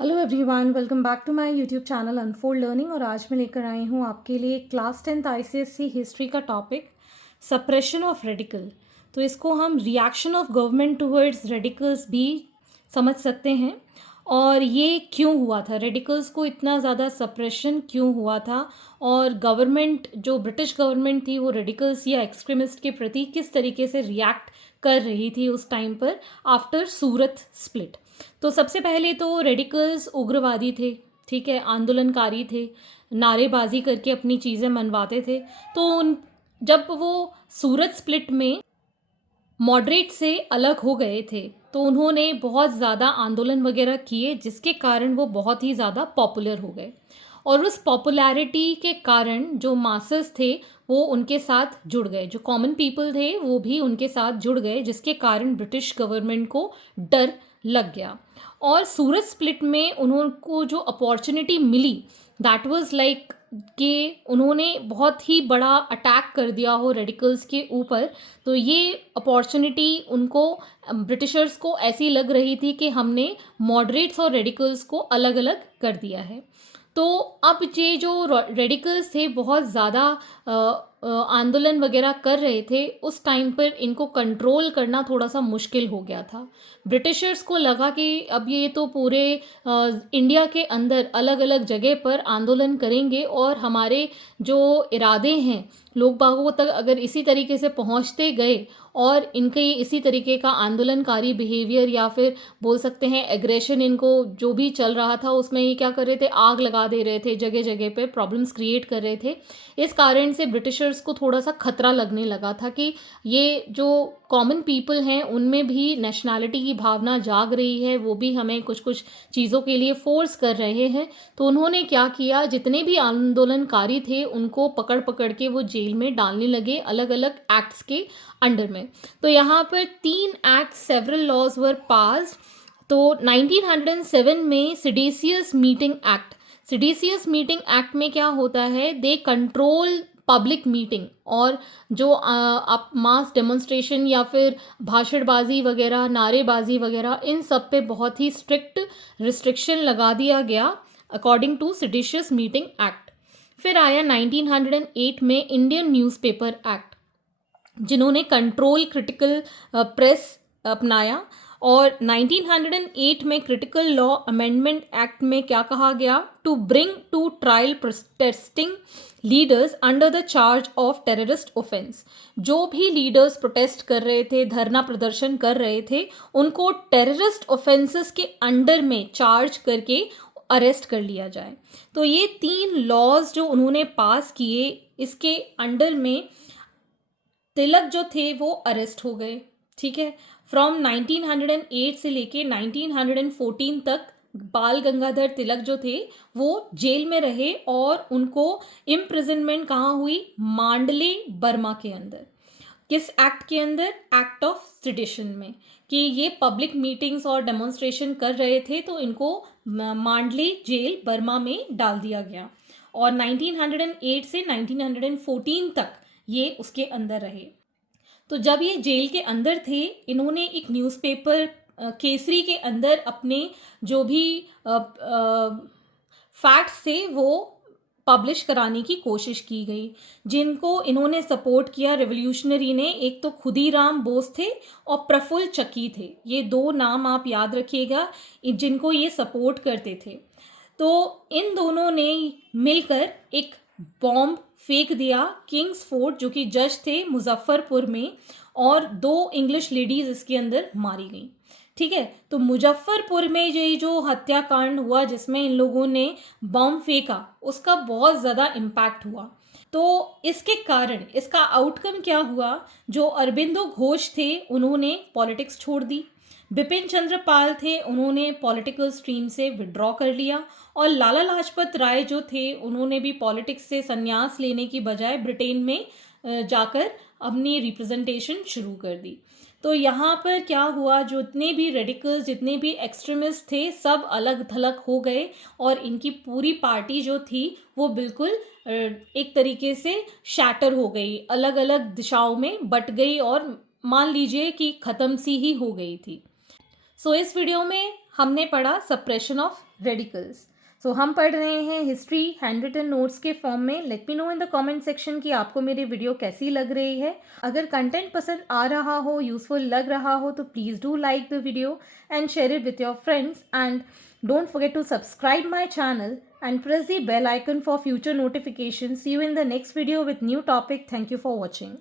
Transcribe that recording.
Hello everyone, welcome back to my YouTube channel Unfold Learning. और आज मैं लेकर आई हूँ आपके लिए क्लास 10th आईसीएसई हिस्ट्री का टॉपिक सप्रेशन ऑफ रेडिकल। तो इसको हम reaction of government towards radicals भी समझ सकते हैं। और ये क्यों हुआ था, रेडिकल्स को इतना ज़्यादा सप्रेशन क्यों हुआ था, और गवर्नमेंट जो ब्रिटिश गवर्नमेंट थी वो रेडिकल्स या एक्सट्रीमिस्ट के प्रति किस तरीके से रिएक्ट कर रही थी उस टाइम पर आफ्टर सूरत स्प्लिट। तो सबसे पहले तो रेडिकल्स उग्रवादी थे, ठीक है, आंदोलनकारी थे, नारेबाजी करके अपनी चीज़ें मनवाते थे। तो जब वो सूरत स्प्लिट में मॉडरेट से अलग हो गए थे तो उन्होंने बहुत ज़्यादा आंदोलन वगैरह किए, जिसके कारण वो बहुत ही ज़्यादा पॉपुलर हो गए। और उस पॉपुलैरिटी के कारण जो मासेस थे वो उनके साथ जुड़ गए, जो कॉमन पीपल थे वो भी उनके साथ जुड़ गए, जिसके कारण ब्रिटिश गवर्नमेंट को डर लग गया। और सूरत स्प्लिट में उनको जो अपॉर्चुनिटी मिली दैट वाज लाइक कि उन्होंने बहुत ही बड़ा अटैक कर दिया हो रेडिकल्स के ऊपर। तो ये अपॉर्चुनिटी उनको, ब्रिटिशर्स को ऐसी लग रही थी कि हमने मॉडरेट्स और रेडिकल्स को अलग अलग कर दिया है। तो अब ये जो रेडिकल्स थे बहुत ज़्यादा आंदोलन वगैरह कर रहे थे, उस टाइम पर इनको कंट्रोल करना थोड़ा सा मुश्किल हो गया था। ब्रिटिशर्स को लगा कि अब ये तो पूरे इंडिया के अंदर अलग अलग जगह पर आंदोलन करेंगे और हमारे जो इरादे हैं लोग बागों तक अगर इसी तरीके से पहुंचते गए और इनके इसी तरीके का आंदोलनकारी बिहेवियर या फिर बोल सकते हैं एग्रेशन, इनको जो भी चल रहा था उसमें ये क्या कर रहे थे, आग लगा दे रहे थे, जगह जगह पे प्रॉब्लम्स क्रिएट कर रहे थे। इस कारण से ब्रिटिशर्स को थोड़ा सा खतरा लगने लगा था कि ये जो कॉमन पीपल हैं उनमें भी नेशनैलिटी की भावना जाग रही है, वो भी हमें कुछ कुछ चीज़ों के लिए फोर्स कर रहे हैं। तो उन्होंने क्या किया, जितने भी आंदोलनकारी थे उनको पकड़ पकड़ के वो जेल में डालने लगे अलग अलग एक्ट्स के अंडर में। तो यहाँ पर 3 act, several laws were passed. तो 1907 में seditious meeting act, seditious meeting act में क्या होता है, दे कंट्रोल पब्लिक मीटिंग, और जो आप मास डेमोन्स्ट्रेशन या फिर भाषणबाजी वगैरह, नारेबाजी वगैरह, इन सब पे बहुत ही स्ट्रिक्ट रिस्ट्रिक्शन लगा दिया गया अकॉर्डिंग टू सिडेशियस मीटिंग एक्ट। फिर आया 1908 में इंडियन न्यूज़पेपर एक्ट, जिन्होंने कंट्रोल क्रिटिकल प्रेस अपनाया। और 1908 में क्रिटिकल लॉ अमेंडमेंट एक्ट में क्या कहा गया, to bring to trial protesting leaders under the charge of terrorist offence. जो भी लीडर्स प्रोटेस्ट कर रहे थे, धरना प्रदर्शन कर रहे थे, उनको टेररिस्ट ऑफेंसेस के अंडर में चार्ज करके अरेस्ट कर लिया जाए। तो ये 3 लॉज जो उन्होंने पास किए, इसके अंडर में तिलक जो थे वो अरेस्ट हो गए, ठीक है। फ्रॉम 1908 से लेके 1914 तक बाल गंगाधर तिलक जो थे वो जेल में रहे, और उनको इम्प्रिजनमेंट कहाँ हुई, मांडले बर्मा के अंदर। किस एक्ट के अंदर, एक्ट ऑफ सिडिशन में, कि ये पब्लिक मीटिंग्स और डेमोन्स्ट्रेशन कर रहे थे तो इनको मांडले जेल बर्मा में डाल दिया गया। और 1908 से 1914 तक ये उसके अंदर रहे। तो जब ये जेल के अंदर थे, इन्होंने एक न्यूज़पेपर केसरी के अंदर अपने जो भी फैक्ट्स थे वो पब्लिश कराने की कोशिश की गई। जिनको इन्होंने सपोर्ट किया रिवोल्यूशनरी ने, एक तो खुदीराम बोस थे और प्रफुल्ल चक्की थे। ये 2 नाम आप याद रखिएगा जिनको ये सपोर्ट करते थे। तो इन दोनों ने मिलकर एक बॉम्ब फेंक दिया किंग्स फोर्ट, जो कि जज थे मुजफ्फरपुर में, और 2 इंग्लिश लेडीज इसके अंदर मारी गई, ठीक है। तो मुजफ्फरपुर में ये जो हत्याकांड हुआ जिसमें इन लोगों ने बम फेंका, उसका बहुत ज़्यादा इम्पैक्ट हुआ। तो इसके कारण इसका आउटकम क्या हुआ, जो अरबिंदो घोष थे उन्होंने पॉलिटिक्स छोड़ दी, बिपिन चंद्र पाल थे उन्होंने पॉलिटिकल स्ट्रीम से विड्रॉ कर लिया, और लाला लाजपत राय जो थे उन्होंने भी पॉलिटिक्स से संन्यास लेने की बजाय ब्रिटेन में जाकर अपनी रिप्रेजेंटेशन शुरू कर दी। तो यहाँ पर क्या हुआ, जो जितने भी रेडिकल्स, जितने भी एक्सट्रीमिस्ट थे, सब अलग थलग हो गए, और इनकी पूरी पार्टी जो थी वो बिल्कुल एक तरीके से शैटर हो गई, अलग अलग दिशाओं में बट गई, और मान लीजिए कि ख़त्म सी ही हो गई थी। सो इस वीडियो में हमने पढ़ा सप्रेशन ऑफ रेडिकल्स। सो हम पढ़ रहे हैं हिस्ट्री हैंड रिटन नोट्स के फॉर्म में। Let me know in the comment section कि आपको मेरी वीडियो कैसी लग रही है। अगर कंटेंट पसंद आ रहा हो, यूजफुल लग रहा हो, तो please do like the video and share it with your friends, and don't forget to subscribe my channel and press the bell icon for future notifications. See you in the next video with new topic. Thank you for watching.